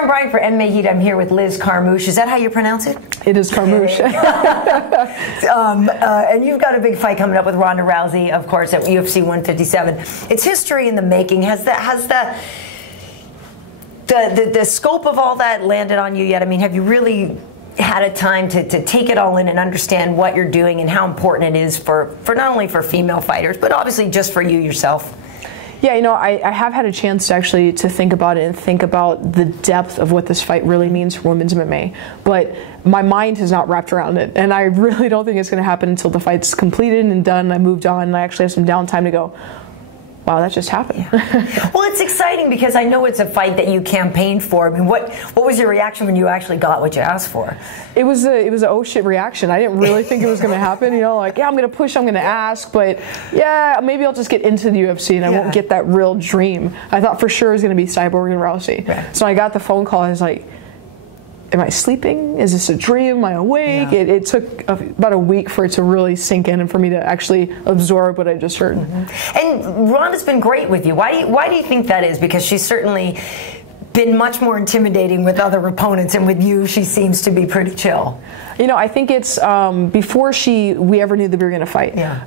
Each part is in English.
Karyn Bryant for MMA H.E.A.T. I'm here with Liz Carmouche. Is that how you pronounce it? It is Carmouche. And you've got a big fight coming up with Ronda Rousey, of course, at UFC 157. It's history in the making. Has the scope of all that landed on you yet? I mean, have you really had a time to take it all in and understand what you're doing and how important it is for not only for female fighters, but obviously just for you yourself? Yeah, you know, I have had a chance to think about it and think about the depth of what this fight really means for women's MMA. But my mind has not wrapped around it, and I really don't think it's going to happen until the fight's completed and done, and I moved on, and I actually have some downtime to go, wow, that just happened. Yeah. Well, it's exciting because I know it's a fight that you campaigned for. I mean, what was your reaction when you actually got what you asked for? It was a oh shit reaction. I didn't really think it was going to happen. You know, like, yeah, I'm going to push, I'm going to ask, but yeah, maybe I'll just get into the UFC and I won't get that real dream. I thought for sure it was going to be Cyborg and Rousey. Yeah. So I got the phone call. I was like, am I sleeping? Is this a dream? Am I awake? Yeah. It took about a week for it to really sink in and for me to actually absorb what I just heard. Mm-hmm. And Ronda's been great with you. Why do you think that is? Because she's certainly been much more intimidating with other opponents, and with you, she seems to be pretty chill. You know, I think it's before we ever knew that we were going to fight. Yeah.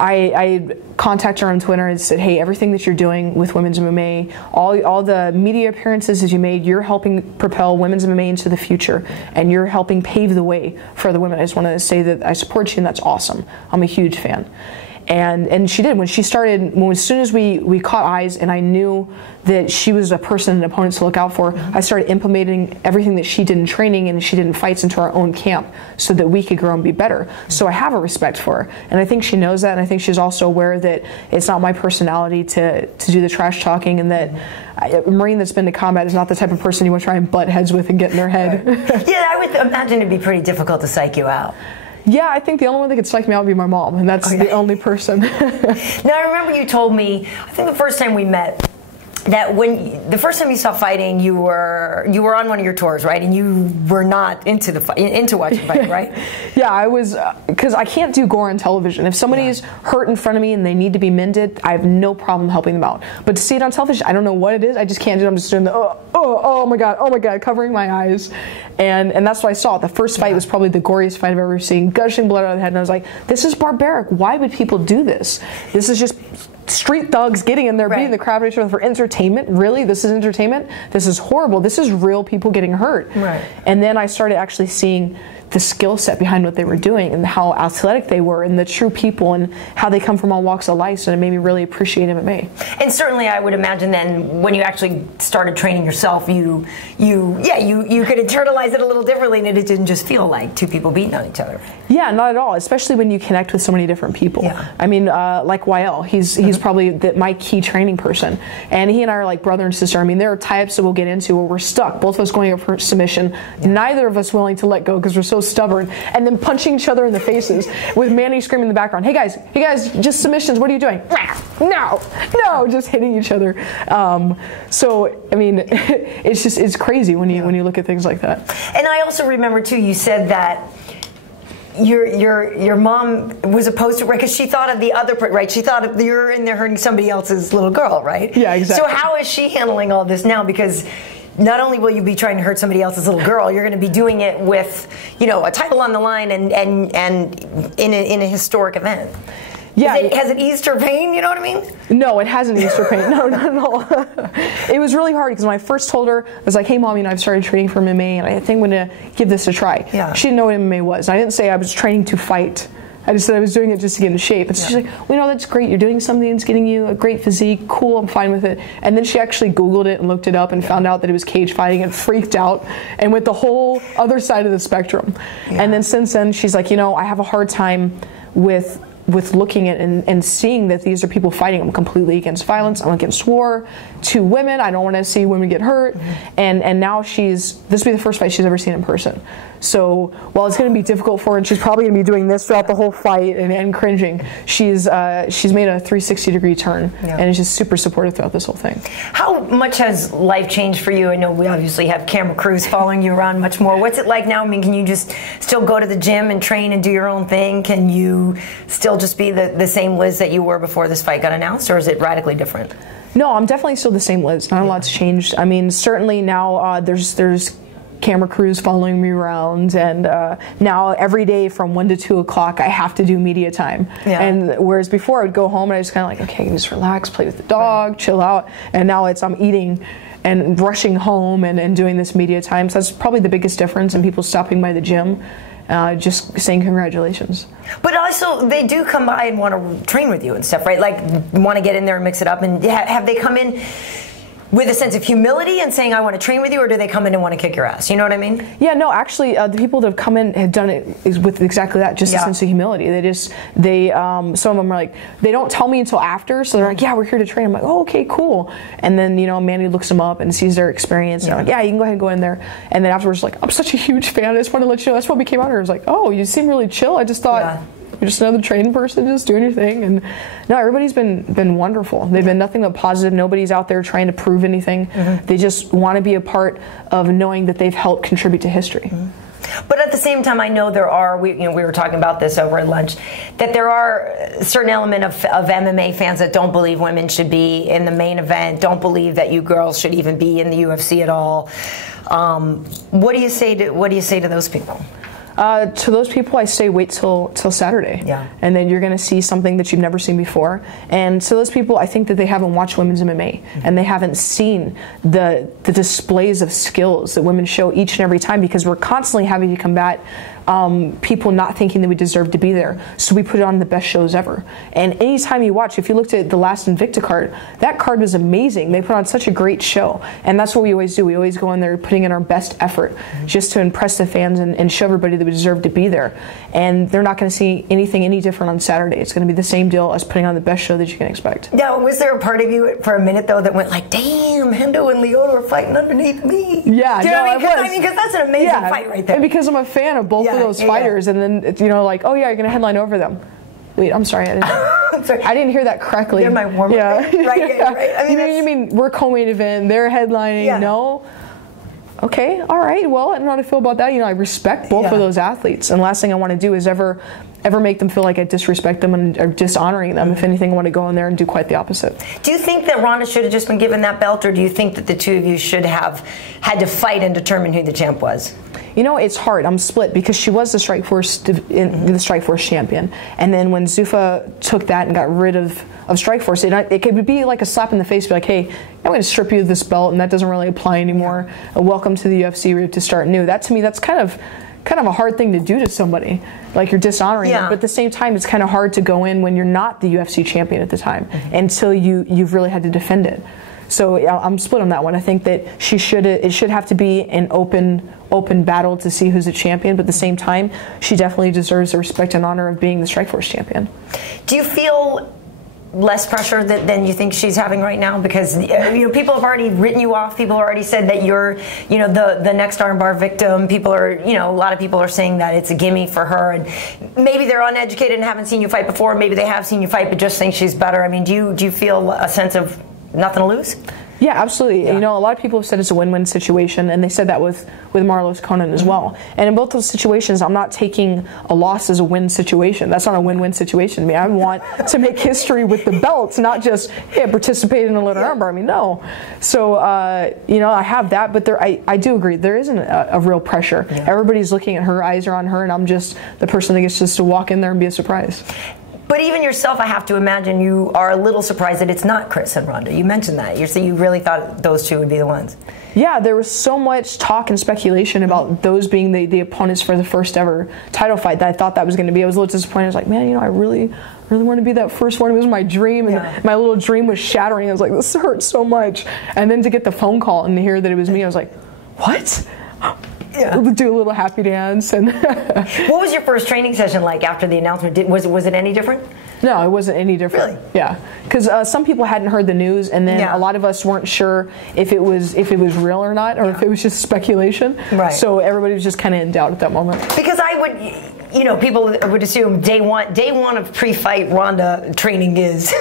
I contacted her on Twitter and said, hey, everything that you're doing with women's MMA, all the media appearances that you made, you're helping propel women's MMA into the future, and you're helping pave the way for the women. I just want to say that I support you, and that's awesome. I'm a huge fan. And she did. When she started, as soon as we caught eyes and I knew that she was a person and opponent to look out for, I started implementing everything that she did in training and she did in fights into our own camp so that we could grow and be better. So I have a respect for her. And I think she knows that, and I think she's also aware that it's not my personality to do the trash talking, and that a Marine that's been to combat is not the type of person you want to try and butt heads with and get in their head. Right. Yeah, I would imagine it'd be pretty difficult to psych you out. Yeah, I think the only one that could psych me out would be my mom, and that's the only person. Now, I remember you told me, I think the first time we met, that the first time you saw fighting, you were on one of your tours, right? And you were not into watching fighting, right? Yeah, I was, because I can't do gore on television. If somebody's hurt in front of me and they need to be mended, I have no problem helping them out. But to see it on television, I don't know what it is. I just can't do it. I'm just doing the oh my god, covering my eyes, and that's what I saw. The first fight was probably the goriest fight I've ever seen, gushing blood out of the head, and I was like, this is barbaric. Why would people do this? This is just street thugs getting in there, beating the crap out of each other for entertainment. Really? This is entertainment? This is horrible. This is real people getting hurt. Right. And then I started actually seeing the skill set behind what they were doing and how athletic they were and the true people and how they come from all walks of life, and it made me really appreciate MMA. And certainly I would imagine then when you actually started training yourself, you could internalize it a little differently, and it didn't just feel like two people beating on each other. Yeah, not at all, especially when you connect with so many different people. Yeah. I mean, like YL, he's probably my key training person, and he and I are like brother and sister. I mean, there are types that we'll get into where we're stuck, both of us going up for submission, neither of us willing to let go because we're so stubborn, and then punching each other in the faces with Manny screaming in the background, hey guys, just submissions, what are you doing? No, just hitting each other. So I mean, it's crazy when you look at things like that. And I also remember too, you said that your mom was opposed to it because she thought of the other, right? She thought of you're in there hurting somebody else's little girl, right? Yeah, exactly. So how is she handling all this now? Because not only will you be trying to hurt somebody else's little girl, you're going to be doing it with, a title on the line and in a historic event. Yeah. Has it eased her pain? You know what I mean? No, it hasn't eased her pain. No, not at all. It was really hard because when I first told her, I was like, hey mom, I've started training for MMA and I think I'm going to give this a try. Yeah. She didn't know what MMA was. And I didn't say I was training to fight. I just said I was doing it just to get into shape. And so she's like, well, that's great. You're doing something that's getting you a great physique. Cool, I'm fine with it. And then she actually Googled it and looked it up and found out that it was cage fighting and freaked out and went the whole other side of the spectrum. Yeah. And then since then, she's like, I have a hard time with looking at and seeing that these are people fighting. I'm completely against violence. I'm against war to women. I don't want to see women get hurt. And now this will be the first fight she's ever seen in person. So while it's going to be difficult for her, and she's probably going to be doing this throughout the whole fight and cringing, she's made a 360-degree turn, and is just super supportive throughout this whole thing. How much has life changed for you? I know we obviously have camera crews following you around much more. What's it like now? I mean, can you just still go to the gym and train and do your own thing? Can you still just be the same Liz that you were before this fight got announced, or is it radically different? No, I'm definitely still the same Liz. Not a lot's changed. I mean, certainly now there's camera crews following me around, and now every day from 1 to 2 o'clock I have to do media time. And whereas before I would go home and I was kind of like, okay, just relax, play with the dog, chill out, and now I'm eating and rushing home and doing this media time. So that's probably the biggest difference in people stopping by the gym. Just saying congratulations. But also, they do come by and want to train with you and stuff, right? Like, want to get in there and mix it up. And have they come in with a sense of humility and saying, I want to train with you, or do they come in and want to kick your ass? You know what I mean? Yeah, no, actually, the people that have come in have done it with exactly that, just a sense of humility. Some of them are like, they don't tell me until after, so they're like, yeah, we're here to train. I'm like, oh, okay, cool. And then, Manny looks them up and sees their experience, and they're like, yeah, you can go ahead and go in there. And then afterwards, like, I'm such a huge fan, I just want to let you know, that's why we came out here. I was like, oh, you seem really chill. I just thought... You're just another training person, just doing your thing. And no, everybody's been wonderful. They've been nothing but positive. Nobody's out there trying to prove anything. They just want to be a part of knowing that they've helped contribute to history. But at the same time, I know there are, we were talking about this over at lunch, that there are a certain element of MMA fans that don't believe women should be in the main event, don't believe that you girls should even be in the UFC at all. What do you say to those people? To those people, I say wait till Saturday, and then you're going to see something that you've never seen before. And to those people, I think that they haven't watched women's MMA, and they haven't seen the displays of skills that women show each and every time, because we're constantly having to combat people not thinking that we deserve to be there. So we put it on the best shows ever. And anytime you watch, if you looked at the last Invicta card, that card was amazing. They put on such a great show. And that's what we always do. We always go in there putting in our best effort just to impress the fans and show everybody that we deserve to be there. And they're not going to see anything any different on Saturday. It's going to be the same deal as putting on the best show that you can expect. Now, was there a part of you for a minute, though, that went like, damn, Hendo and Lyoto are fighting underneath me? Yeah, do you know what I mean? Because that's an amazing fight right there. And because I'm a fan of both of those fighters, and then, like, oh yeah, you're going to headline over them. Wait, I'm sorry. I didn't hear that correctly. They're my warm-up. Right. I mean, you mean we're co-main event, they're headlining, no? Okay, all right, well, I don't know how to feel about that. I respect both of those athletes, and the last thing I want to do is ever make them feel like I disrespect them and are dishonoring them. If anything, I want to go in there and do quite the opposite. Do you think that Ronda should have just been given that belt, or do you think that the two of you should have had to fight and determine who the champ was? It's hard. I'm split, because she was the Strikeforce champion, and then when Zuffa took that and got rid of Strikeforce, it could be like a slap in the face, be like, hey, I'm going to strip you of this belt, and that doesn't really apply anymore. Welcome to the UFC. We have to start new. That, to me, that's kind of a hard thing to do to somebody. Like, you're dishonoring them, but at the same time, it's kind of hard to go in when you're not the UFC champion at the time until you've really had to defend it. So I'm split on that one. I think that it should have to be an open battle to see who's the champion, but at the same time, she definitely deserves the respect and honor of being the Strikeforce champion. Do you feel less pressure than you think she's having right now? Because people have already written you off. People have already said that you're the next armbar victim. People are a lot of people are saying that it's a gimme for her, and maybe they're uneducated and haven't seen you fight before. Maybe they have seen you fight but just think she's better. I mean, do you feel a sense of nothing to lose? Yeah, absolutely. A lot of people have said it's a win-win situation, and they said that with Marlos Conan as well. And in both those situations, I'm not taking a loss as a win situation. That's not a win-win situation to me. I want to make history with the belts, not just participate in a little armbar. I mean, no. So I have that, but I do agree there isn't a real pressure. Everybody's looking at her, eyes are on her, and I'm just the person that gets just to walk in there and be a surprise. But even yourself, I have to imagine you are a little surprised that it's not Chris and Ronda. You mentioned that. You saying you really thought those two would be the ones. Yeah, there was so much talk and speculation about those being the opponents for the first ever title fight that I thought that was going to be. I was a little disappointed. I was like, man, I really want to be that first one. It was my dream, and my little dream was shattering. I was like, this hurts so much. And then to get the phone call and to hear that it was me, I was like, what? Do a little happy dance. And what was your first training session like after the announcement? Was it any different? No, it wasn't any different. Really? Yeah, because some people hadn't heard the news, and then a lot of us weren't sure if it was real or not, or if it was just speculation. Right. So everybody was just kind of in doubt at that moment. Because I would, you know, people would assume day one of pre-fight Ronda training is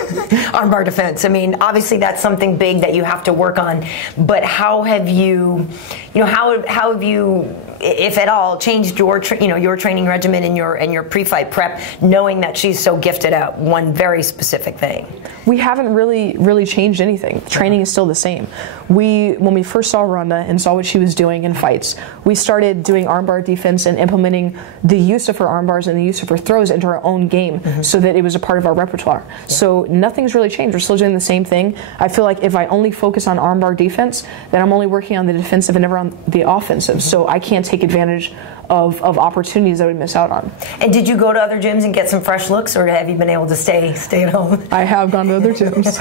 armbar defense. I mean, obviously that's something big that you have to work on. But how have you, how have you, if at all, changed your your training regimen and your pre-fight prep, knowing that she's so gifted at one very specific thing? We haven't really changed anything. Training is still the same. When we first saw Ronda and saw what she was doing in fights, we started doing armbar defense and implementing the use of her armbars and the use of her throws into our own game, so that it was a part of our repertoire. So nothing's really changed. We're still doing the same thing. I feel like if I only focus on armbar defense, then I'm only working on the defensive and never on the offensive. So I can't take advantage of opportunities I would miss out on. And did you go to other gyms and get some fresh looks, or have you been able to stay at home? I have gone to other gyms.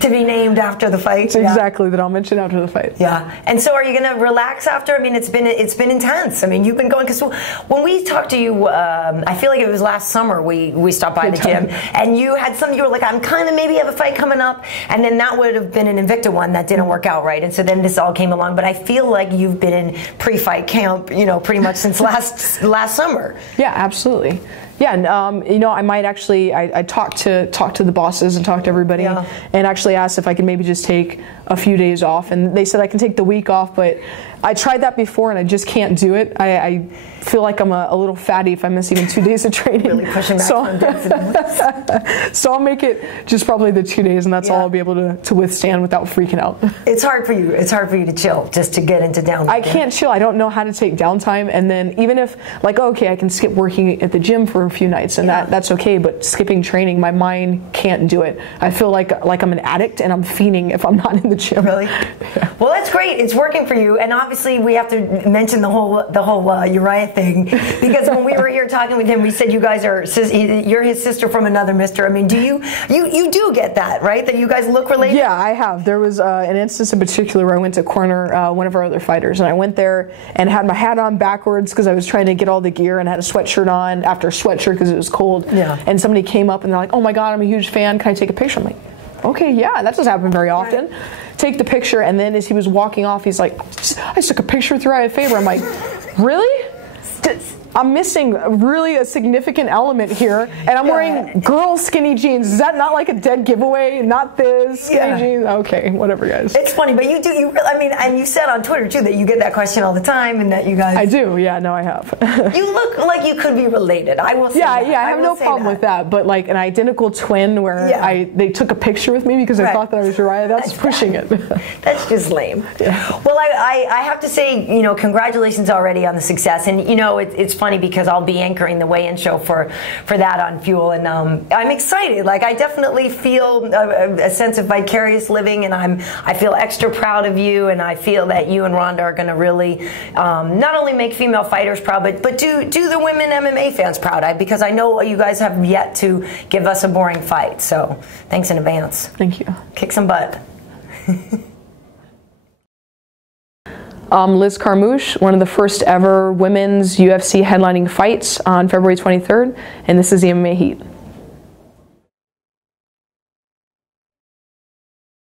To be named after the fight? Exactly, that I'll mention after the fight. Yeah. And so are you going to relax after? I mean, it's been intense. I mean, you've been going, because when we talked to you, I feel like it was last summer, we stopped by the gym, and you were like, I'm kind of maybe have a fight coming up, and then that would have been an Invicta one that didn't work out right, and so then this all came along. But I feel like you've been in pre-fight camp, pretty much since last summer. Yeah, absolutely. Yeah, and I might actually, I talked to the bosses and talked to everybody, and actually asked if I could maybe just take a few days off, and they said I can take the week off, but I tried that before and I just can't do it. I feel like I'm a little fatty if I miss even 2 days of training. Really pushing back on density. So I'll make it just probably the 2 days, and that's all I'll be able to withstand without freaking out. It's hard for you. It's hard for you to chill, just to get into downtime. I can't chill. I don't know how to take downtime, and then even if, like, okay, I can skip working at the gym for a few nights, and that's okay, but skipping training, my mind can't do it. I feel like I'm an addict, and I'm fiending if I'm not in the gym. Really? Yeah. Well, that's great. It's working for you, and obviously we have to mention the whole Urijah thing, because when we were here talking with him, we said you guys you're his sister from another mister. I mean, do you do get that, right? That you guys look related? Yeah, I have. There was an instance in particular where I went to corner one of our other fighters, and I went there and had my hat on backwards because I was trying to get all the gear, and had a sweatshirt on after a sweatshirt because it was cold. Yeah. And somebody came up and they're like, "Oh my God, I'm a huge fan. Can I take a picture?" I'm like, "Okay, yeah, that doesn't happen very often." Right. Take the picture, and then as he was walking off, he's like, "I took a picture with Urijah Faber." I'm like, "Really? I'm missing really a significant element here, and I'm wearing girl skinny jeans. Is that not like a dead giveaway? Not this skinny jeans? Okay, whatever, guys." It's funny, but you do. I mean, and you said on Twitter too that you get that question all the time, and that you guys. I do. Yeah, no, I have. You look like you could be related. I will say that. Yeah, I have no problem with that. But like an identical twin where they took a picture with me because they thought that I was Urijah. That's pushing it. That's just lame. Yeah. Well, I have to say, congratulations already on the success, and it's funny because I'll be anchoring the weigh-in show for that on Fuel, and I'm excited. Like, I definitely feel a sense of vicarious living, and I feel extra proud of you, and I feel that you and Ronda are going to really not only make female fighters proud, but do the women MMA fans proud, because I know you guys have yet to give us a boring fight. So thanks in advance. Thank you. Kick some butt. Liz Carmouche, one of the first ever women's UFC headlining fights on February 23rd, and this is the MMA Heat.